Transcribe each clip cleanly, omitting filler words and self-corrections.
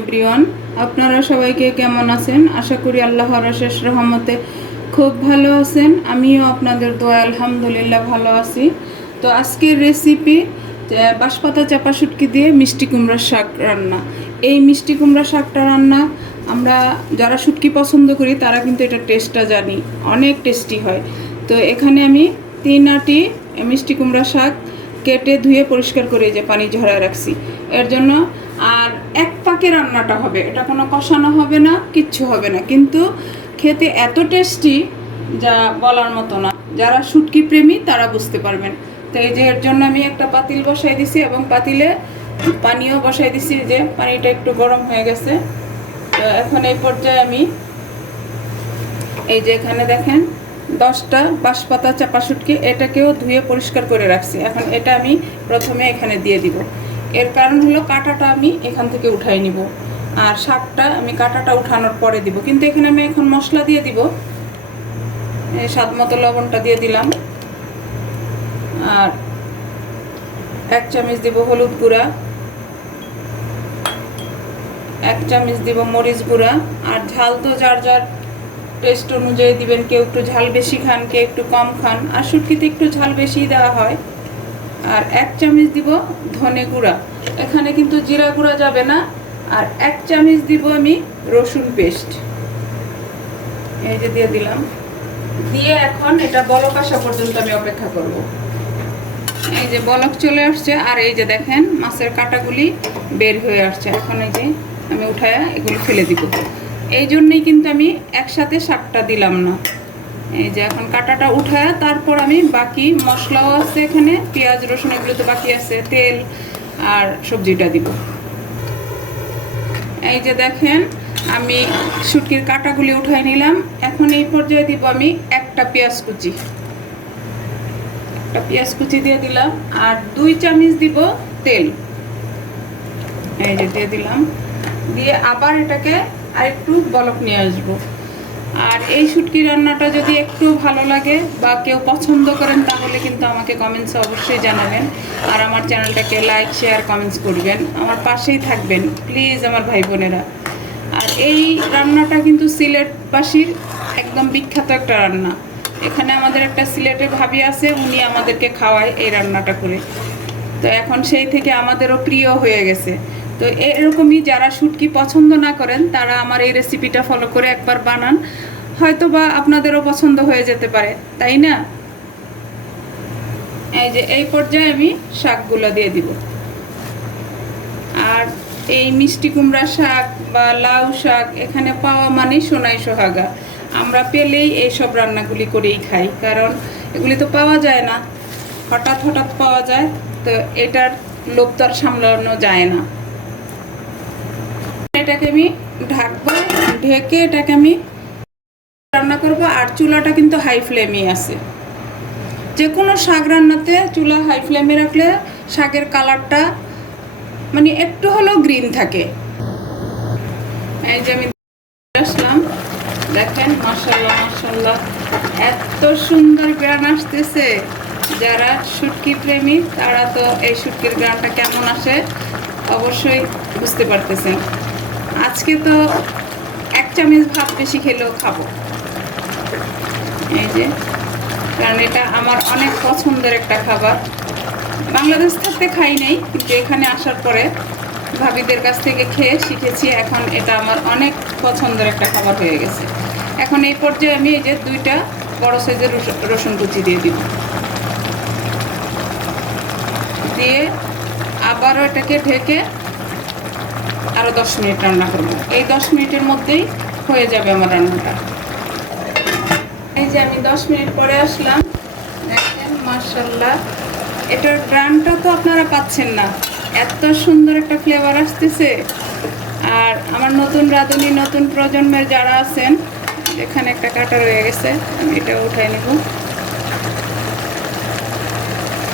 Everyone, আপনারা সবাইকে কেমন আছেন? আশা করি আল্লাহর অশেষ রহমতে খুব ভালো আছেন। আমিও আপনাদের দোয়া আলহামদুলিল্লাহ ভালো আছি। তো আজকের রেসিপি বাঁশপাতা চাপা শুটকি দিয়ে মিষ্টি কুমড়ার শাক রান্না। এই মিষ্টি কুমড়া শাকটা রান্না আমরা যারা শুটকি পছন্দ করি তারা কিন্তু এটা টেস্টটা জানি, অনেক টেস্টি হয়। তো এখানে আমি 3 আটি মিষ্টি কুমড়া শাক কেটে ধুয়ে পরিষ্কার করে যে পানি ঝরায় রাখছি এর জন্য। আর এক পাকে রান্নাটা হবে, এটা কোনো কষানো হবে না, কিচ্ছু হবে না, কিন্তু খেতে এত টেস্টি যা বলার মতো না। যারা শুটকি প্রেমী তারা বুঝতে পারবেন। তো এই যে এর জন্য আমি একটা পাতিল বসাই দিছি এবং পাতিলে পানিও বসাই দিছি, যে পানিটা একটু গরম হয়ে গেছে। তো এখন এই পর্যায়ে আমি এই যে এখানে দেখেন 10টা বাঁশপাতা চাপা শুটকি, এটাকেও ধুয়ে পরিষ্কার করে রাখছি। এখন এটা আমি প্রথমে এখানে দিয়ে দিব। এর কারণ হলো কাঁটাটা আমি এখান থেকে উঠাই নিব, আর শাকটা আমি কাঁটাটা উঠানোর পরে দিব। কিন্তু এখানে আমি এখন মশলা দিয়ে দিব। স্বাদ মতো লবণটা দিয়ে দিলাম, আর 1 চামচ দিব হলুদ গুঁড়া, 1 চামচ দিব মরিচ গুঁড়া। আর ঝাল তো যার যার টেস্ট অনুযায়ী দিবেন, কেউ একটু ঝাল বেশি খান, কেউ একটু কম খান, আর শুটকিতে একটু ঝাল বেশি দেওয়া হয়। আর 1 চামচ দিব ধনে গুঁড়া, এখানে কিন্তু জিরা গুঁড়া যাবে না। আর 1 চামচ দিব আমি রসুন পেস্ট, এই যে দিয়ে দিলাম। দিয়ে এখন এটা বলক আসা পর্যন্ত আমি অপেক্ষা করব। এই যে বলক চলে আসছে, আর এই যে দেখেন মাছের কাঁটাগুলি বের হয়ে আসছে। এখন এই যে আমি উঠায়া এগুলো ফেলে দিব। এই জন্যই কিন্তু আমি একসাথে শাকটা দিলাম না। এই যে এখন কাঁটাটা উঠায়া তারপর আমি বাকি মশলাও আছে এখানে, পেঁয়াজ রসুন এগুলো তো বাকি আছে, তেল আর সবজিটা দিব। এই যে দেখেন আমি শুটকির কাঁটাগুলি উঠাই নিলাম। এখন এই পর্যায়ে দিব আমি একটা পেঁয়াজ কুচি দিয়ে দিলাম, আর 2 চামচ দিব তেল, এই যে দিয়ে দিলাম। দিয়ে আবার এটাকে আরেকটু বলক নিয়ে আসবো। আর এই শুটকি রান্নাটা যদি একটু ভালো লাগে বা কেউ পছন্দ করেন তাহলে কিন্তু আমাকে কমেন্টসে অবশ্যই জানাবেন। আর আমার চ্যানেলটাকে লাইক শেয়ার কমেন্টস করবেন, আমার পাশেই থাকবেন প্লিজ আমার ভাই বোনেরা। আর এই রান্নাটা কিন্তু সিলেটবাসীর একদম বিখ্যাত একটা রান্না। এখানে আমাদের একটা সিলেটের ভাবি আছে, উনি আমাদেরকে খাওয়ায় এই রান্নাটা করে। তো এখন সেই থেকে আমাদেরও প্রিয় হয়ে গেছে। তো এরকমই যারা শুটকি পছন্দ না করেন তারা আমার এই রেসিপিটা ফলো করে একবার বানান, হয়তো বা আপনাদেরও পছন্দ হয়ে যেতে পারে, তাই না? এই যে এই পর্যায়ে আমি শাকগুলো দিয়ে দিব। আর এই মিষ্টি কুমড়া শাক বা লাউ শাক এখানে পাওয়া মানেই সোনাই সোহাগা। আমরা পেলেই এইসব রান্নাগুলি করেই খাই, কারণ এগুলি তো পাওয়া যায় না, হঠাৎ হঠাৎ পাওয়া যায়। তো এটার লোভ তো আর সামলানো যায় না। এটাকে আমি ঢাকবো, ঢেকে এটাকে আমি রান্না করব। আর চুলাটা কিন্তু হাই ফ্লেমেই আছে। যে কোনো শাক রান্নাতে চুলা হাই ফ্লেমে রাখলে শাকের কালারটা মানে একটু হলেও গ্রিন থাকে। এই যে আমি আসলাম, দেখেন মাশাআল্লাহ মাশাআল্লাহ এত সুন্দর গ্রান আসতেছে। যারা শুটকি প্রেমী তারা তো এই শুটকির গ্রানটা কেমন আসে অবশ্যই বুঝতে পারতেছেন। আজকে তো 1 চামচ ভাত বেশি খেলেও খাবো। এই যে, কারণ এটা আমার অনেক পছন্দের একটা খাবার। বাংলাদেশ থাকতে খাই নাই, কিন্তু এখানে আসার পরে ভাবিদের কাছ থেকে খেয়ে শিখেছি। এখন এটা আমার অনেক পছন্দের একটা খাবার হয়ে গেছে। এখন এই পর্যায়ে আমি এই যে 2টা বড় সাইজের রসুন কুচি দিয়ে দিব। দিয়ে আবারও এটাকে ঢেকে আরও 10 মিনিট রান্না করব। এই 10 মিনিটের মধ্যেই হয়ে যাবে আমার রান্নাটা। এই যে আমি 10 মিনিট পরে আসলাম, দেখেন মাশাআল্লাহ এটার গ্রানটা তো আপনারা পাচ্ছেন না, এত সুন্দর একটা ফ্লেভার আসতেছে। আর আমার নতুন রাঁধুনি, নতুন প্রজন্মের যারা আছেন, এখানে একটা কাটা রয়ে গেছে, আমি এটা উঠাই নেব।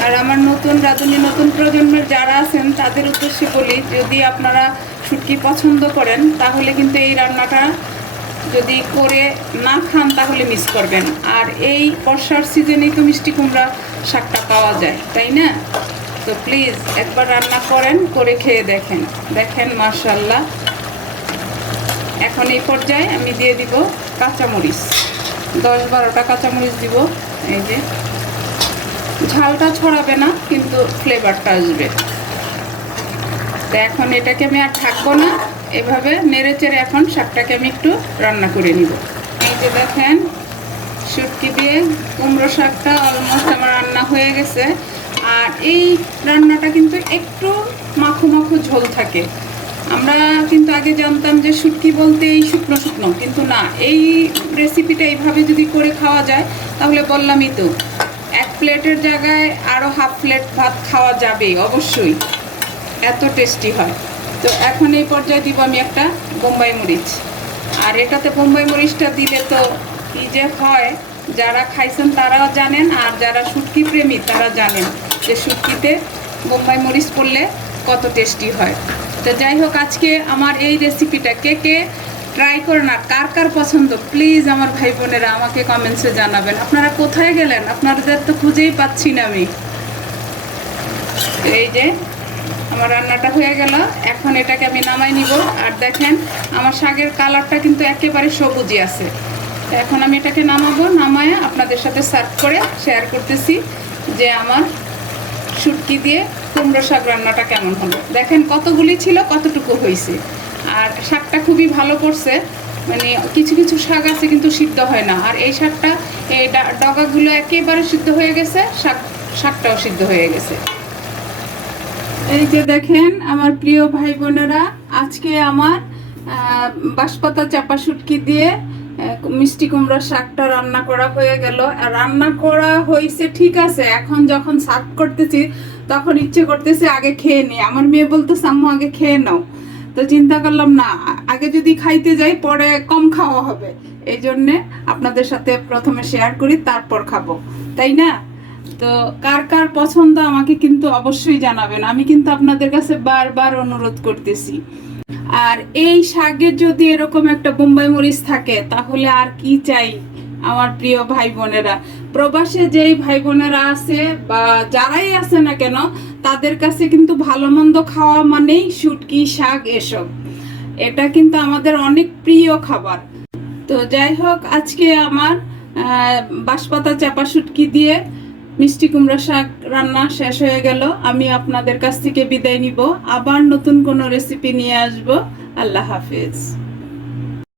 আর আমার নতুন রাঁধুনি, নতুন প্রজন্মের যারা আছেন তাদের উদ্দেশ্যে বলি, যদি আপনারা শুটকি পছন্দ করেন তাহলে কিন্তু এই রান্নাটা যদি করে না খান তাহলে মিস করবেন। আর এই বর্ষার সিজনেই তো মিষ্টি কুমড়া শাকটা পাওয়া যায়, তাই না? তো প্লিজ একবার রান্না করেন, করে খেয়ে দেখেন। দেখেন মাশাআল্লাহ এখন এই পর্যায়ে আমি দিয়ে দিব কাঁচামরিচ, 10-12টা কাঁচামরিচ দিব। এই যে ঝালটা ছড়াবে না, কিন্তু ফ্লেভারটা আসবে। তো এখন এটাকে আমি আর ঢাকবো না, এভাবে নেড়ে চেড়ে এখন শাকটাকে আমি একটু রান্না করে নিব। এই যে দেখেন শুটকি দিয়ে কুমড়ো শাকটা অলমোস্ট আমার রান্না হয়ে গেছে। আর এই রান্নাটা কিন্তু একটু মাখো মাখো ঝোল থাকে। আমরা কিন্তু আগে জানতাম যে শুটকি বলতে এই শুকনো শুকনো, কিন্তু না, এই রেসিপিটা এইভাবে যদি করে খাওয়া যায় তাহলে বললামই তো, 1 প্লেটের জায়গায় আরও হাফ প্লেট ভাত খাওয়া যাবে অবশ্যই, এত টেস্টি হয়। তো এখন এই পর্যায়ে দিব আমি একটা বোম্বাই মরিচ। আর এটাতে বোম্বাই মরিচটা দিলে তো কি যে হয়, যারা খাইছেন তারাও জানেন, আর যারা শুটকি প্রেমী তারা জানেন যে শুটকিতে বোম্বাই মরিচ পড়লে কত টেস্টি হয়। তো যাই হোক, আজকে আমার এই রেসিপিটা কে কে ট্রাই করেন আর কার কার পছন্দ, প্লিজ আমার ভাই বোনেরা আমাকে কমেন্টসে জানাবেন। আপনারা কোথায় গেলেন? আপনাদের তো খুঁজেই পাচ্ছি না আমি। এই যে আমার রান্নাটা হয়ে গেল, এখন এটাকে আমি নামাই নিব। আর দেখেন আমার শাকের কালারটা কিন্তু একেবারে সবুজই আছে। এখন আমি এটাকে নামাবো, নামায় আপনাদের সাথে সার্ভ করে শেয়ার করতেছি যে আমার শুটকি দিয়ে কুমড়ো শাক রান্নাটা কেমন হলো। দেখেন কতগুলি ছিল, কতটুকু হয়েছে। আর শাকটা খুবই ভালো পড়ছে, মানে কিছু কিছু শাক আছে কিন্তু সিদ্ধ হয় না, আর এই শাকটা এই ডগাগুলো একেবারে সিদ্ধ হয়ে গেছে, শাকটাও সিদ্ধ হয়ে গেছে। এই যে দেখেন আমার প্রিয় ভাই বোনেরা, আজকে আমার বাঁশপাতা চাপা শুটকি দিয়ে মিষ্টি কুমড়ার শাকটা রান্না করা হয়ে গেল। আর রান্না করা হয়েছে ঠিক আছে, এখন যখন সার্ভ করতেছি তখন ইচ্ছে করতেছে আগে খেয়ে নিই। আমার মেয়ে বলতেছে আম্মু আগে খেয়ে নাও। তো চিন্তা করলাম না, আগে যদি খাইতে যাই পরে কম খাওয়া হবে, এই জন্যে আপনাদের সাথে প্রথমে শেয়ার করি, তারপর খাবো, তাই না? তো কার কার পছন্দ আমাকে কিন্তু অবশ্যই জানাবেন, আমি কিন্তু আপনাদের কাছে বারবার অনুরোধ করতেছি। আর এই শাকে যদি এরকম একটা বোম্বাই মরিচ থাকে তাহলে আর কি চাই আমার প্রিয় ভাই বোনেরা। প্রবাসে যেই ভাই বোনেরা আছে বা যারাই আছে না কেন, তাদের কাছে কিন্তু ভালো মন্দ খাওয়া মানেই শুটকি শাক এসব, এটা কিন্তু আমাদের অনেক প্রিয় খাবার। তো যাই হোক, আজকে আমার বাঁশপাতা চাপা শুটকি দিয়ে মিষ্টি কুমড়া শাক রান্না শেষ হয়ে গেল। আমি আপনাদের কাছ থেকে বিদায় নিব, আবার নতুন কোনো রেসিপি নিয়ে আসব। আল্লাহ হাফেজ।